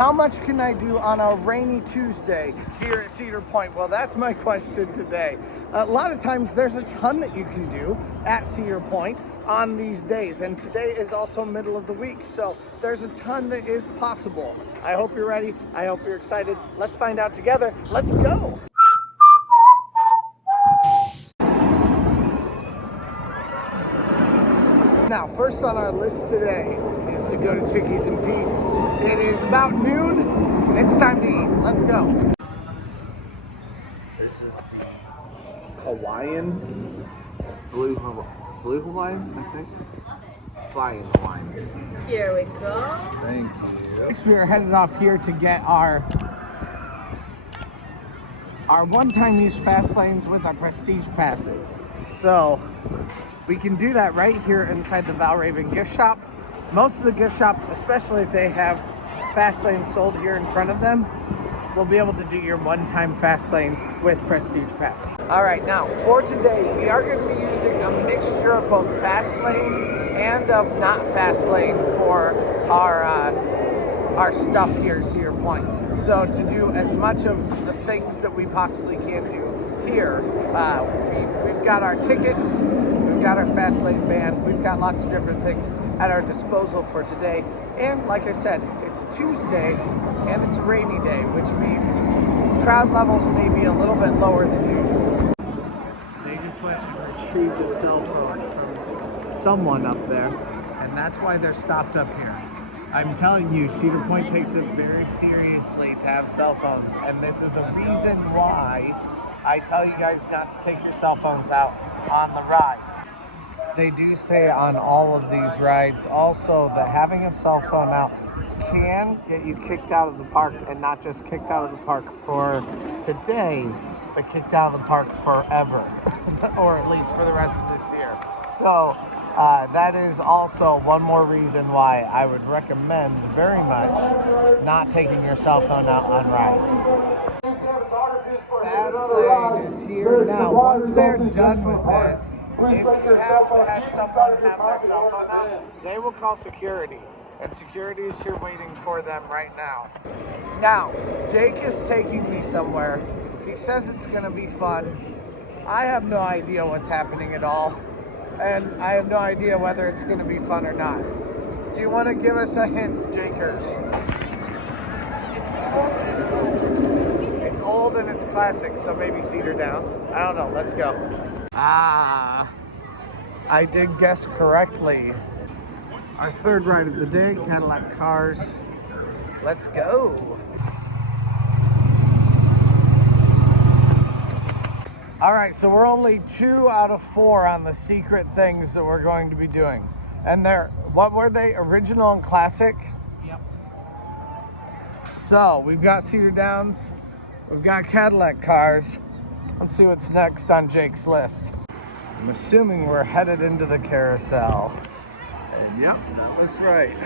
how much can I do on a rainy Tuesday here at Cedar Point? Well, that's my question today. A lot of times there's a ton that you can do at Cedar Point on these days, and today is also middle of the week, so there's a ton that is possible. I hope you're ready. I hope you're excited. Let's find out together. Let's go. Now, first on our list today is to go to Chickies and Pete's. It is about noon. It's time to eat. Let's go. This is the Hawaiian, blue Hawaiian, I think. Flying Hawaiian. Here we go. Thank you. Next, we are headed off here to get our one-time use fast lanes with our prestige passes. So we can do that right here inside the Valravn gift shop. Most of the gift shops, especially if they have fast lanes sold here in front of them, will be able to do your one-time fast lane with prestige pass. All right, now for today, we are going to be using a mixture of both fast lane and of not fast lane for our stuff here at Cedar Point. So to do as much of the things that we possibly can do here, we've got our tickets, we've got our fast lane band, we've got lots of different things at our disposal for today. And like I said, it's a Tuesday and it's a rainy day, which means crowd levels may be a little bit lower than usual. They just went and retrieved a cell phone from someone up there, and that's why they're stopped up here. I'm telling you, Cedar Point takes it very seriously to have cell phones, and this is a reason why I tell you guys not to take your cell phones out on the rides. They do say on all of these rides also that having a cell phone out can get you kicked out of the park, and not just kicked out of the park for today, but kicked out of the park forever, or at least for the rest of this year. So that is also one more reason why I would recommend very much not taking your cell phone out on rides. Fast lane is here now. Once they're done with this, if you have had someone have their cell phone out, they will call security, and security is here waiting for them right now. Now, Jake is taking me somewhere. He says it's going to be fun. I have no idea what's happening at all, and I have no idea whether it's going to be fun or not. Do you want to give us a hint, Jakers? It's old and it's classic, so maybe Cedar Downs. I don't know. Let's go. I did guess correctly. Our third ride of the day, Cadillac Cars. Let's go. All right, so we're only 2 out of 4 on the secret things that we're going to be doing. And what were they? Original and classic? Yep. So we've got Cedar Downs, we've got Cadillac Cars. Let's see what's next on Jake's list. I'm assuming we're headed into the Carousel. And yep, that looks right.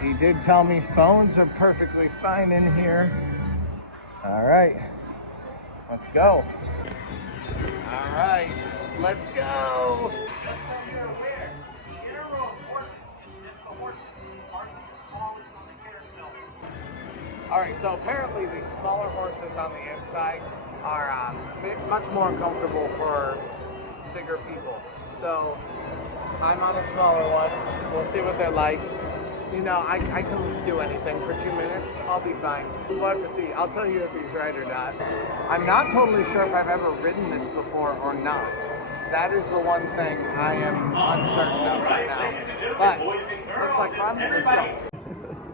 He did tell me phones are perfectly fine in here. All right, let's go. All right, let's go. Just so you're aware, the inner row of horses is just the horses who are the smallest on the carousel. All right, so apparently the smaller horses on the inside are much more comfortable for bigger people. So I'm on a smaller one. We'll see what they're like. You know, I can do anything for 2 minutes. I'll be fine. We'll have to see. I'll tell you if he's right or not. I'm not totally sure if I've ever ridden this before or not. That is the one thing I am uncertain of right now. But looks like fun. Let's go.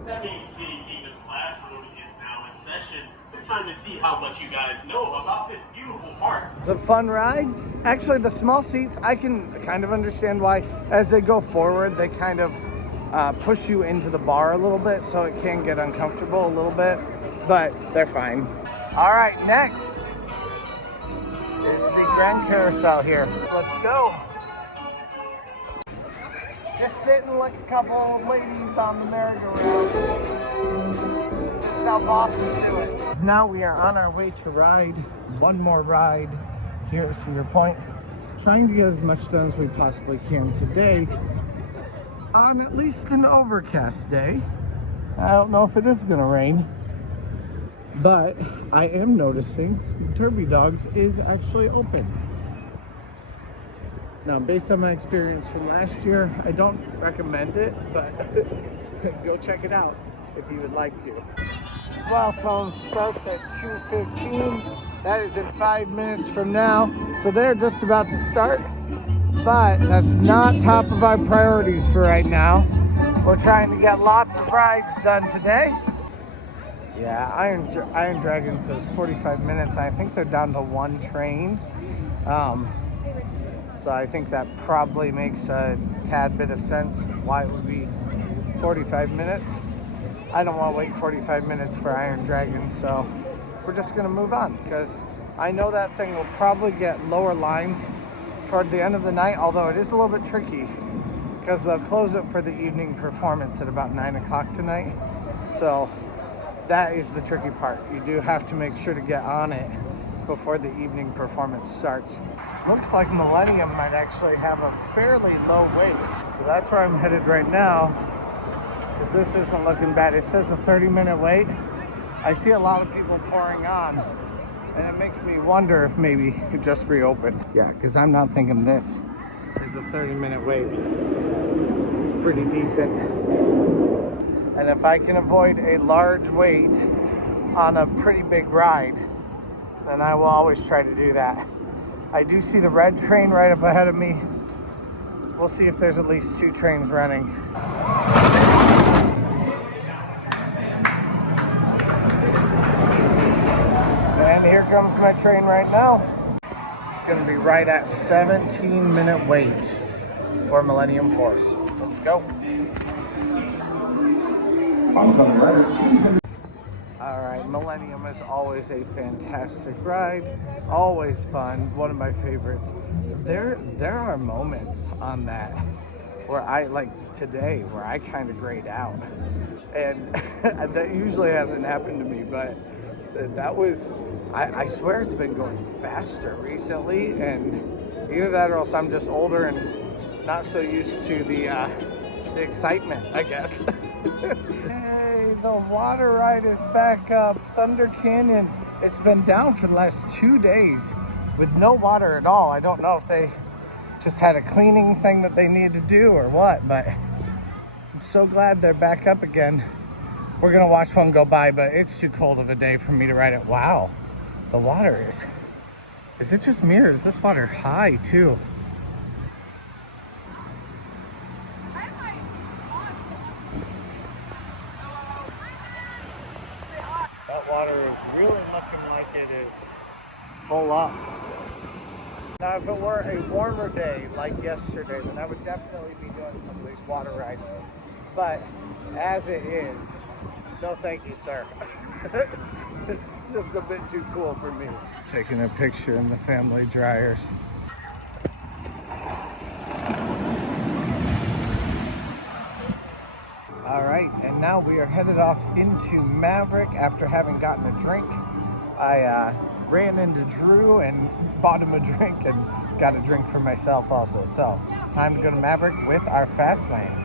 That means Gatekeeper's classroom is now in session. It's time to see how much you guys know about this beautiful park. It's a fun ride. Actually, the small seats, I can kind of understand why. As they go forward, they kind of push you into the bar a little bit, so it can get uncomfortable a little bit, but they're fine. All right, next is the Grand Carousel here. Let's go. Just sitting like a couple of ladies on the merry-go-round. This is how bosses do it. Now we are on our way to ride one more ride here at Cedar Point, trying to get as much done as we possibly can today on at least an overcast day. I don't know if it is gonna rain, but I am noticing Derby Dogs is actually open. Now, based on my experience from last year, I don't recommend it, but go check it out if you would like to. Swell Tones starts at 2:15. That is in 5 minutes from now. So they're just about to start, but that's not top of our priorities for right now. We're trying to get lots of rides done today. Yeah, Iron Dragon says 45 minutes. I think they're down to one train. So I think that probably makes a tad bit of sense why it would be 45 minutes. I don't want to wait 45 minutes for Iron Dragon, so we're just going to move on because I know that thing will probably get lower lines toward the end of the night, although it is a little bit tricky because they'll close it for the evening performance at about 9 o'clock tonight. So that is the tricky part. You do have to make sure to get on it before the evening performance starts. Looks like Millennium might actually have a fairly low wait. So that's where I'm headed right now, because this isn't looking bad. It says a 30-minute wait. I see a lot of people pouring on, and it makes me wonder if maybe it just reopened. Yeah, because I'm not thinking this is a 30-minute wait. It's pretty decent. And if I can avoid a large wait on a pretty big ride, then I will always try to do that. I do see the red train right up ahead of me. We'll see if there's at least 2 trains running. And here comes my train right now. It's going to be right at 17-minute wait for Millennium Force. Let's go. All right, Millennium is always a fantastic ride, always fun, one of my favorites. There are moments on that where I, like today, where I kind of grayed out. And that usually hasn't happened to me, but that was, I swear it's been going faster recently, and either that or else I'm just older and not so used to the excitement, I guess. Hey, the water ride is back up. Thunder Canyon. It's been down for the last 2 days with no water at all. I don't know if they just had a cleaning thing that they need to do or what, but I'm so glad they're back up again. We're gonna watch one go by, but it's too cold of a day for me to ride it. Wow, the water is it just me or is this water high too? That water is really looking like it is full up. Now, if it were a warmer day like yesterday, then I would definitely be doing some of these water rides. But as it is, no thank you, sir. It's just a bit too cool for me. Taking a picture in the family dryers. All right, and now we are headed off into Maverick after having gotten a drink. I ran into Drew and bought him a drink and got a drink for myself also. So, time to go to Maverick with our fast lane.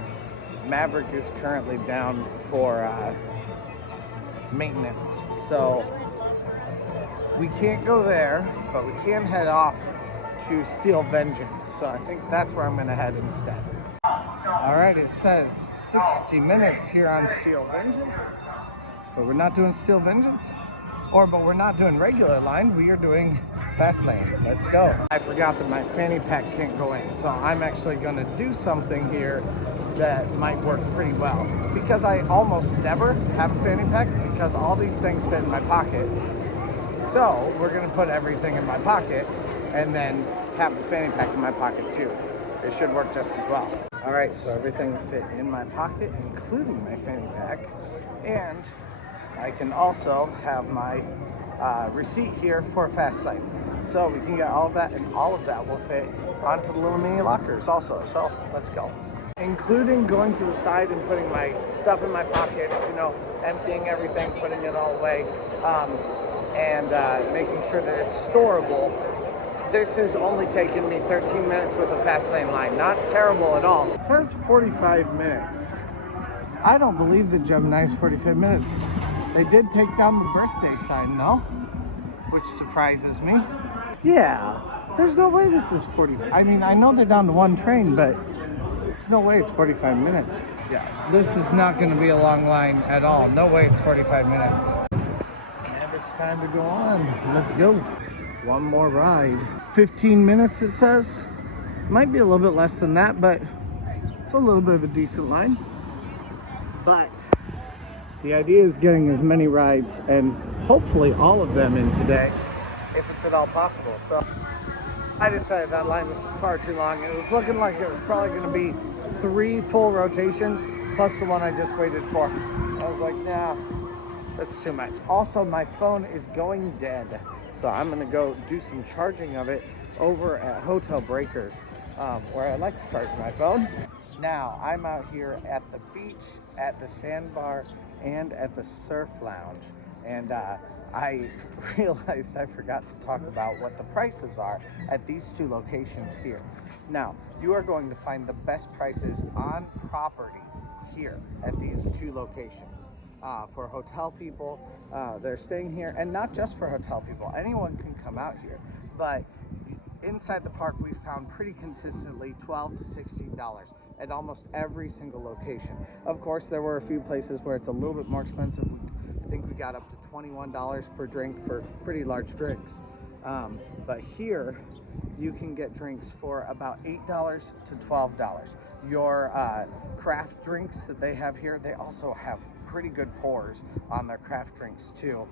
Maverick is currently down for maintenance, so we can't go there, but we can head off to Steel Vengeance. So I think that's where I'm gonna head instead. All right, it says 60 minutes here on Steel Vengeance, but we're not doing Steel Vengeance, but we're not doing regular line, we are doing fast lane. Let's go. I forgot that my fanny pack can't go in, so I'm actually gonna do something here that might work pretty well, because I almost never have a fanny pack because all these things fit in my pocket. So we're gonna put everything in my pocket and then have the fanny pack in my pocket too. It should work just as well. All right, so everything fit in my pocket, including my fanny pack, and I can also have my receipt here for fast lane. So we can get all of that, and all of that will fit onto the little mini lockers also. So let's go. Including going to the side and putting my stuff in my pockets, you know, emptying everything, putting it all away, and making sure that it's storable. This has only taken me 13 minutes with a fast lane line. Not terrible at all. It says 45 minutes. I don't believe the Gemini's 45 minutes. They did take down the birthday sign though, which surprises me. Yeah, there's no way this is 40. I mean, I know they're down to one train, but there's no way it's 45 minutes. Yeah, this is not going to be a long line at all. No way it's 45 minutes. And it's time to go on. Let's go. One more ride. 15 minutes it says. Might be a little bit less than that, but it's a little bit of a decent line. But the idea is getting as many rides and hopefully all of them in today, if it's at all possible. So I decided that line was far too long. It was looking like it was probably going to be 3 full rotations plus the one I just waited for. I was like, nah, that's too much. Also, my phone is going dead, so I'm going to go do some charging of it over at Hotel Breakers, where I like to charge my phone. Now, I'm out here at the beach, at the sandbar, and at the surf lounge, and I realized I forgot to talk about what the prices are at these 2 locations here. Now, you are going to find the best prices on property here at these 2 locations. For hotel people, they're staying here, and not just for hotel people. Anyone can come out here, but inside the park we found pretty consistently $12 to $16 at almost every single location. Of course, there were a few places where it's a little bit more expensive. I think we got up to $21 per drink for pretty large drinks. But here you can get drinks for about $8 to $12. Your craft drinks that they have here, they also have pretty good pours on their craft drinks too.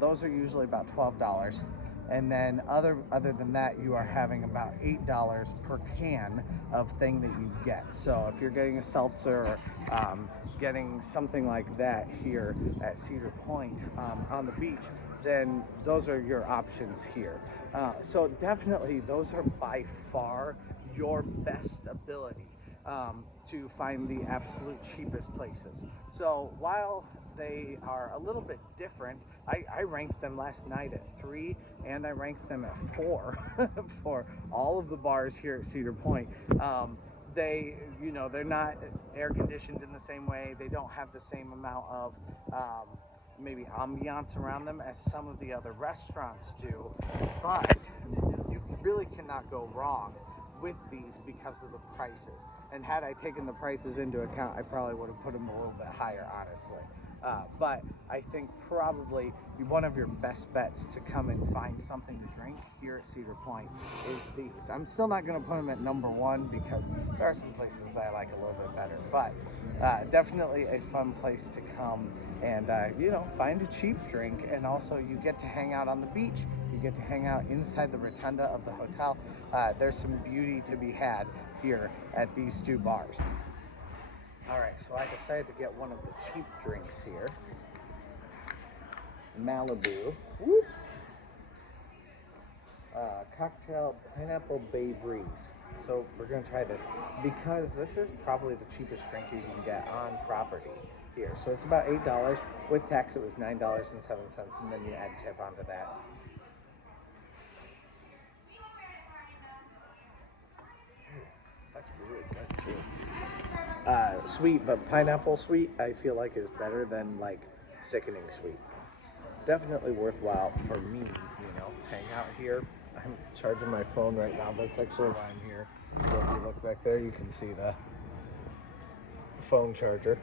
Those are usually about $12. And then other than that, you are having about $8 per can of thing that you get. So if you're getting a seltzer or getting something like that here at Cedar Point on the beach, then those are your options here. So definitely those are by far your best ability to find the absolute cheapest places. So while they are a little bit different, I ranked them last night at 3 and I ranked them at 4 for all of the bars here at Cedar Point. They, you know, they're not air conditioned in the same way. They don't have the same amount of maybe ambiance around them as some of the other restaurants do, but you really cannot go wrong with these because of the prices. And had I taken the prices into account, I probably would have put them a little bit higher, honestly. But I think probably one of your best bets to come and find something to drink here at Cedar Point is these. I'm still not going to put them at number 1 because there are some places that I like a little bit better, but definitely a fun place to come and you know, find a cheap drink, and also you get to hang out on the beach. You get to hang out inside the rotunda of the hotel. There's some beauty to be had here at these 2 bars. Alright, so I decided to get one of the cheap drinks here. Malibu. Whoop. Cocktail Pineapple Bay Breeze. So we're going to try this because this is probably the cheapest drink you can get on property here. So it's about $8. With tax it was $9.07, and then you add tip onto that. That's really good too. Sweet, but pineapple sweet I feel like is better than like sickening sweet. Definitely worthwhile for me, you know, hang out here. I'm charging my phone right now. That's actually why I'm here. So if you look back there, you can see the phone charger.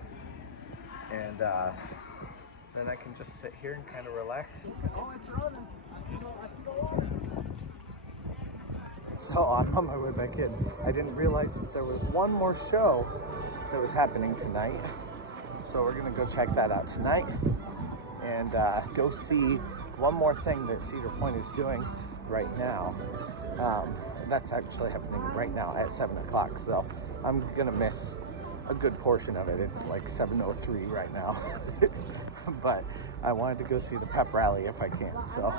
And then I can just sit here and kind of relax. Oh, it's running. So I'm on my way back in. I didn't realize that there was one more show that was happening tonight. So we're gonna go check that out tonight and go see one more thing that Cedar Point is doing right now. That's actually happening right now at 7 o'clock. So I'm gonna miss a good portion of it. It's like 7:03 right now. But I wanted to go see the Pep Rally if I can. So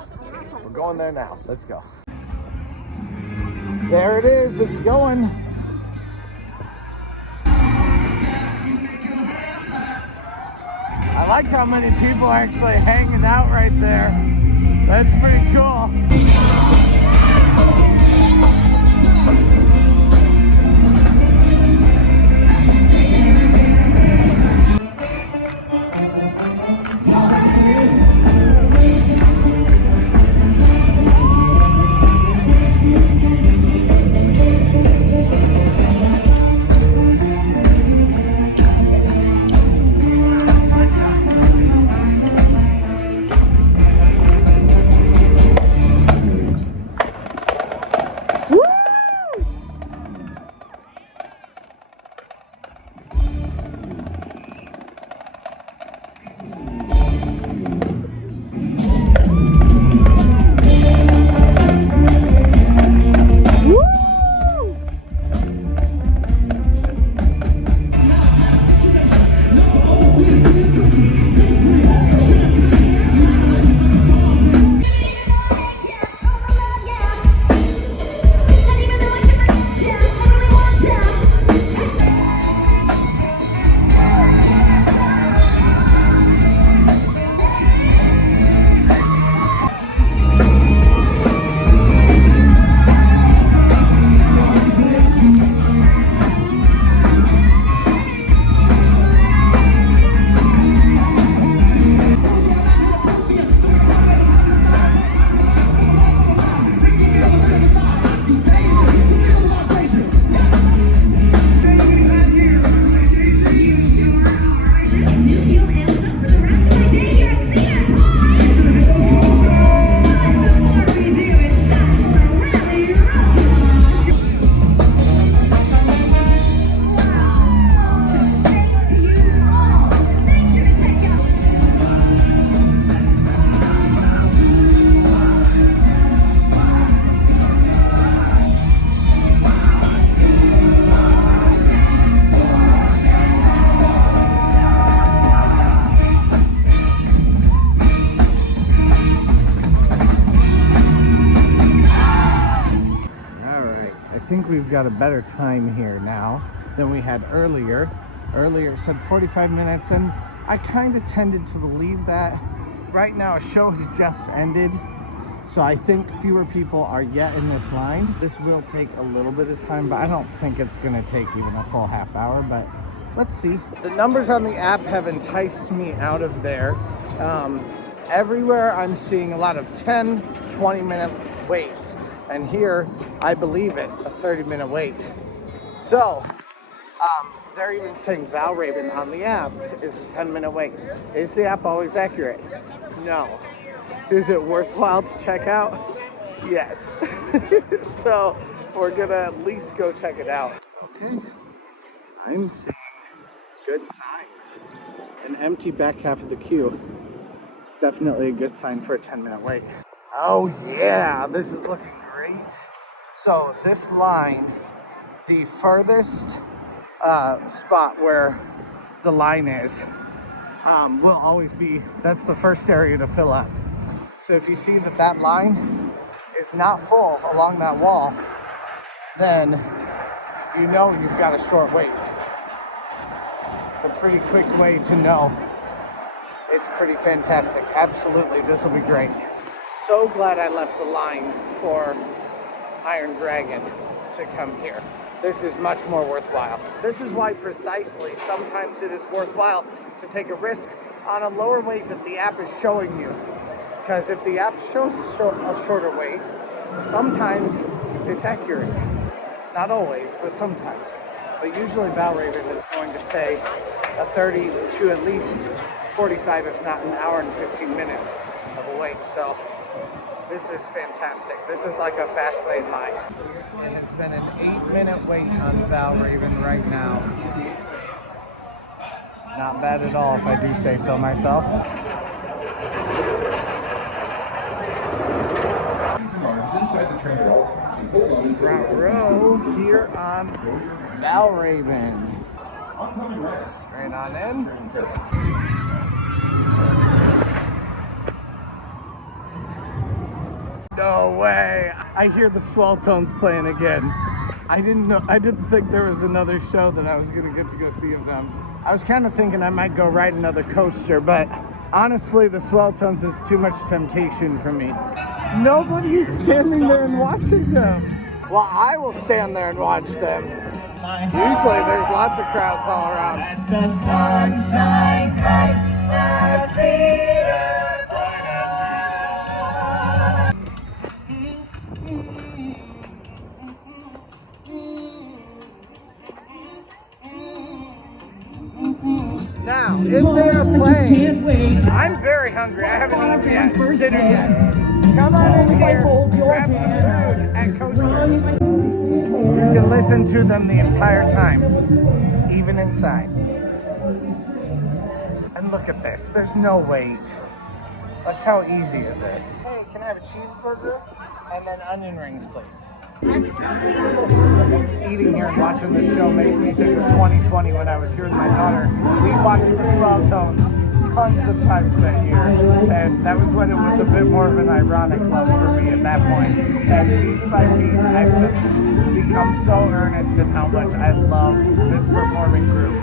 we're going there now. Let's go. There it is, it's going. I like how many people are actually hanging out right there. That's pretty cool. think we've got a better time here now than we had earlier. Earlier it said 45 minutes, and I kind of tended to believe that. Right now a show has just ended, so I think fewer people are yet in this line. This will take a little bit of time, but I don't think it's going to take even a full half hour, but let's see. The numbers on the app have enticed me out of there. Everywhere I'm seeing a lot of 10, 20-minute waits. And here, I believe it, a 30-minute wait. So, they're even saying Valravn on the app is a 10-minute wait. Is the app always accurate? No. Is it worthwhile to check out? Yes. So, we're gonna at least go check it out. Okay, I'm seeing good signs. An empty back half of the queue. It's definitely a good sign for a 10-minute wait. Oh yeah, this is looking great. So this line, the furthest spot where the line is, will always be, that's the first area to fill up. So if you see that that line is not full along that wall, then you know you've got a short wait. It's a pretty quick way to know. It's pretty fantastic. Absolutely, this will be great. So glad I left the line for Iron Dragon to come here. This is much more worthwhile. This is why precisely sometimes it is worthwhile to take a risk on a lower weight that the app is showing you. Because if the app shows a shorter weight, sometimes it's accurate. Not always, but sometimes. But usually Valravn is going to say a 30 to at least 45, if not an hour and 15 minutes of a wait. So this is fantastic. This is like a fast lane line. It has been an 8-minute wait on Valravn right now. Not bad at all, if I do say so myself. Front row here on Valravn. Straight on in. No way! I hear the Swell Tones playing again. I didn't think there was another show that I was gonna get to go see of them. I was kind of thinking I might go ride another coaster, but honestly, the Swell Tones is too much temptation for me. Nobody is standing there and watching them. Well, I will stand there and watch them. Usually there's lots of crowds all around. Let the sunshine bright, I'm very hungry. I haven't eaten dinner yet. Come on in here, grab some food at Coasters. You can listen to them the entire time, even inside. And look at this, there's no wait. Like, how easy is this? Hey, can I have a cheeseburger? And then onion rings, please. Eating here and watching this show makes me think of 2020 when I was here with my daughter. We watched the Swell Tones tons of times that year, and that was when it was a bit more of an ironic love for me at that point. And piece by piece, I've just become so earnest in how much I love this performing group.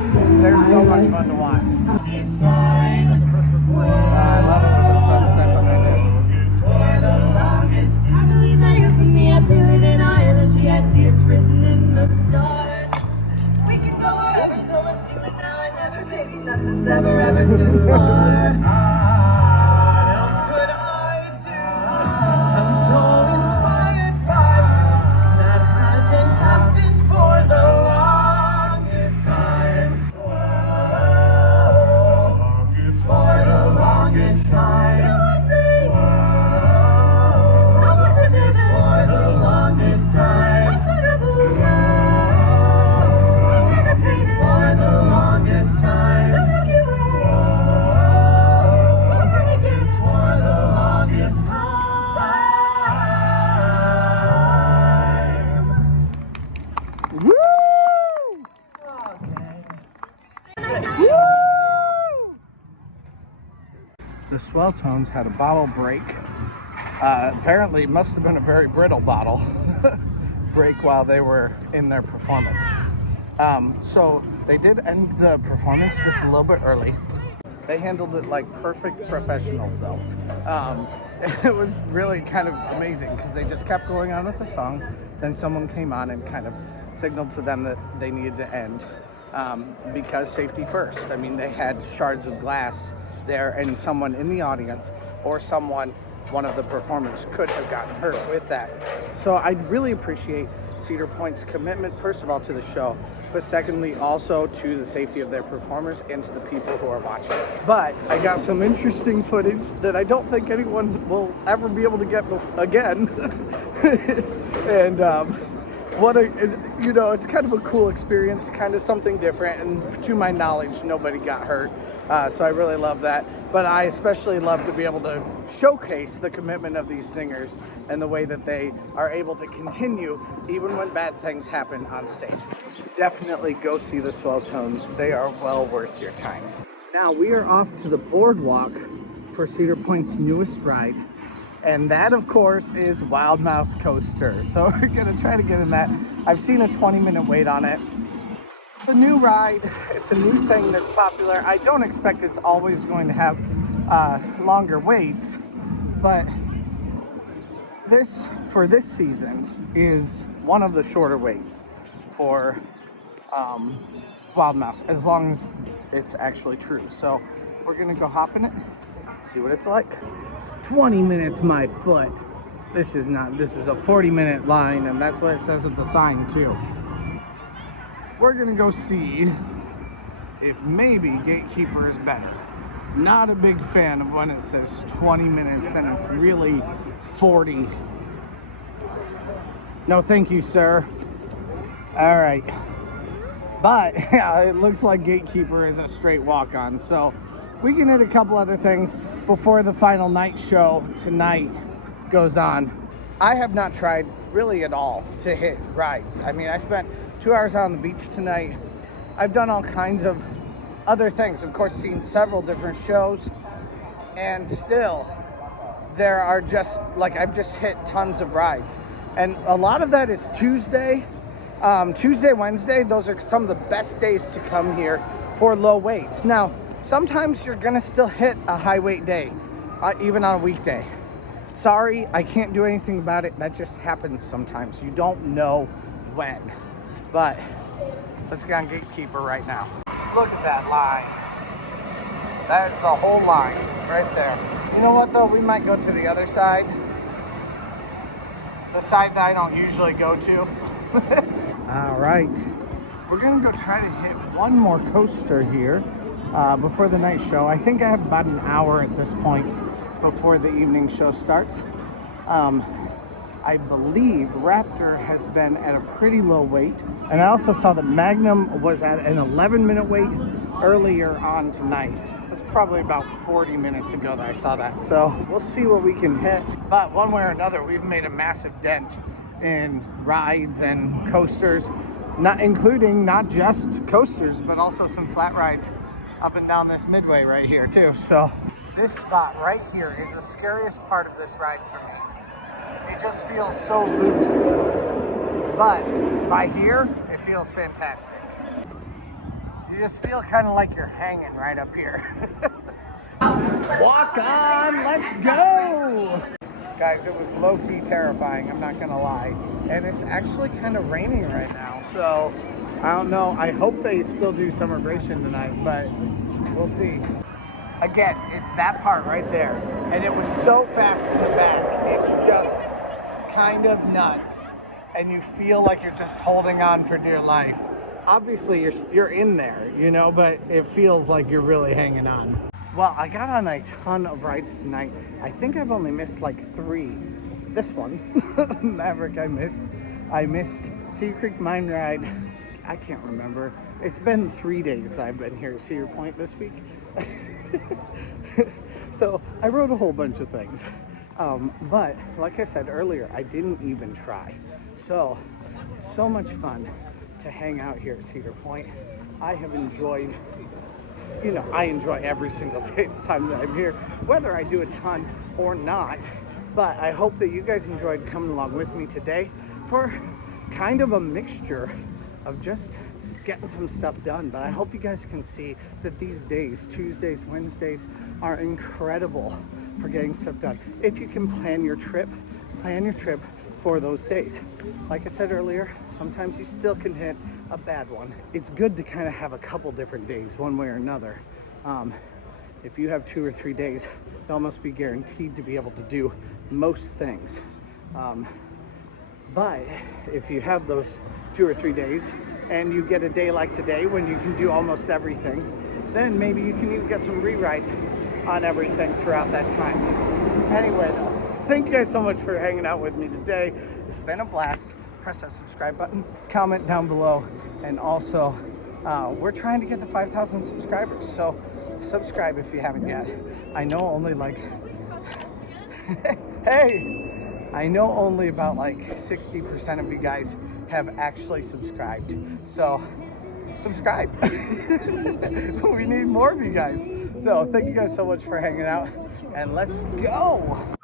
They're so much fun to watch. I love it with the sunset behind it. I believe that you're for me, I feel it in our energy, I see it's written in the stars. We can go wherever, so let's do it now and never, baby, nothing's ever too far. What else could I do? I'm so inspired by you. That hasn't happened for the longest time. For the longest time. The Swell Tones had a bottle break. Apparently, it must have been a very brittle bottle break while they were in their performance. So they did end the performance just a little bit early. They handled it like perfect professionals, though. It was really kind of amazing because they just kept going on with the song. Then someone came on and kind of signaled to them that they needed to end because safety first. I mean, they had shards of glass there, and someone in the audience or one of the performers could have gotten hurt with that. So I really appreciate Cedar Point's commitment, first of all, to the show, but secondly, also to the safety of their performers and to the people who are watching. But I got some interesting footage that I don't think anyone will ever be able to get again. And it's kind of a cool experience, kind of something different, and to my knowledge, nobody got hurt. So I really love that. But I especially love to be able to showcase the commitment of these singers and the way that they are able to continue even when bad things happen on stage. Definitely go see the Swell Tones. They are well worth your time. Now we are off to the Boardwalk for Cedar Point's newest ride. And that, of course, is Wild Mouse Coaster. So we're gonna try to get in that. I've seen a 20-minute wait on it. It's a new ride. It's a new thing that's popular. I don't expect it's always going to have longer waits, but for this season is one of the shorter waits for Wild Mouse, as long as it's actually true. So we're gonna go hop in it, see what it's like. 20 minutes, my foot. This is a 40-minute line, and that's what it says at the sign too. We're gonna go see if maybe Gatekeeper is better. Not a big fan of when it says 20 minutes and it's really 40. No, thank you, sir. All right. But yeah, it looks like Gatekeeper is a straight walk-on. So we can hit a couple other things before the final night show tonight goes on. I have not tried really at all to hit rides. I mean, I spent 2 hours out on the beach tonight. I've done all kinds of other things. Of course, seen several different shows, and still there are just like, I've just hit tons of rides. And a lot of that is Tuesday, Wednesday. Those are some of the best days to come here for low weights. Now, sometimes you're gonna still hit a high weight day, even on a weekday. Sorry, I can't do anything about it. That just happens sometimes. You don't know when. But let's get on Gatekeeper right now. Look at that line. That is the whole line right there. You know what though? We might go to the other side. The side that I don't usually go to. All right. We're gonna go try to hit one more coaster here. before the night show. I think I have about an hour at this point before the evening show starts. I believe Raptor has been at a pretty low wait. And I also saw that Magnum was at an 11-minute wait earlier on tonight. It's probably about 40 minutes ago that I saw that. So we'll see what we can hit. But one way or another, we've made a massive dent in rides and coasters, not just coasters, but also some flat rides up and down this midway right here too. So this spot right here is the scariest part of this ride for me. It just feels so loose, but by here, it feels fantastic. You just feel kind of like you're hanging right up here. Walk on, let's go! Guys, it was low-key terrifying, I'm not gonna lie. And it's actually kind of raining right now, so I don't know. I hope they still do Summerbration tonight, but we'll see. Again, it's that part right there. And it was so fast in the back. It's just kind of nuts. And you feel like you're just holding on for dear life. Obviously, you're in there, you know, but it feels like you're really hanging on. Well, I got on a ton of rides tonight. I think I've only missed like 3. This one, Maverick, I missed. I missed Cedar Creek Mine Ride. I can't remember. It's been 3 days that I've been here at Cedar Point this week. So I wrote a whole bunch of things. But like I said earlier, I didn't even try. So it's so much fun to hang out here at Cedar Point. I have enjoyed, you know, I enjoy every single time that I'm here, whether I do a ton or not. But I hope that you guys enjoyed coming along with me today for kind of a mixture of just getting some stuff done. But I hope you guys can see that these days, Tuesdays, Wednesdays, are incredible for getting stuff done. If you can plan your trip for those days. Like I said earlier, sometimes you still can hit a bad one. It's good to kind of have a couple different days, one way or another. If you have 2 or 3 days, you almost be guaranteed to be able to do most things. But if you have those 2 or 3 days and you get a day like today when you can do almost everything, then maybe you can even get some rewrites on everything throughout that time. Anyway, though, thank you guys so much for hanging out with me today. It's been a blast. Press that subscribe button, comment down below, and also we're trying to get to 5,000 subscribers, so subscribe if you haven't yet. I know only like hey, I know only about like 60% of you guys have actually subscribed, so subscribe. We need more of you guys. So thank you guys so much for hanging out, and let's go.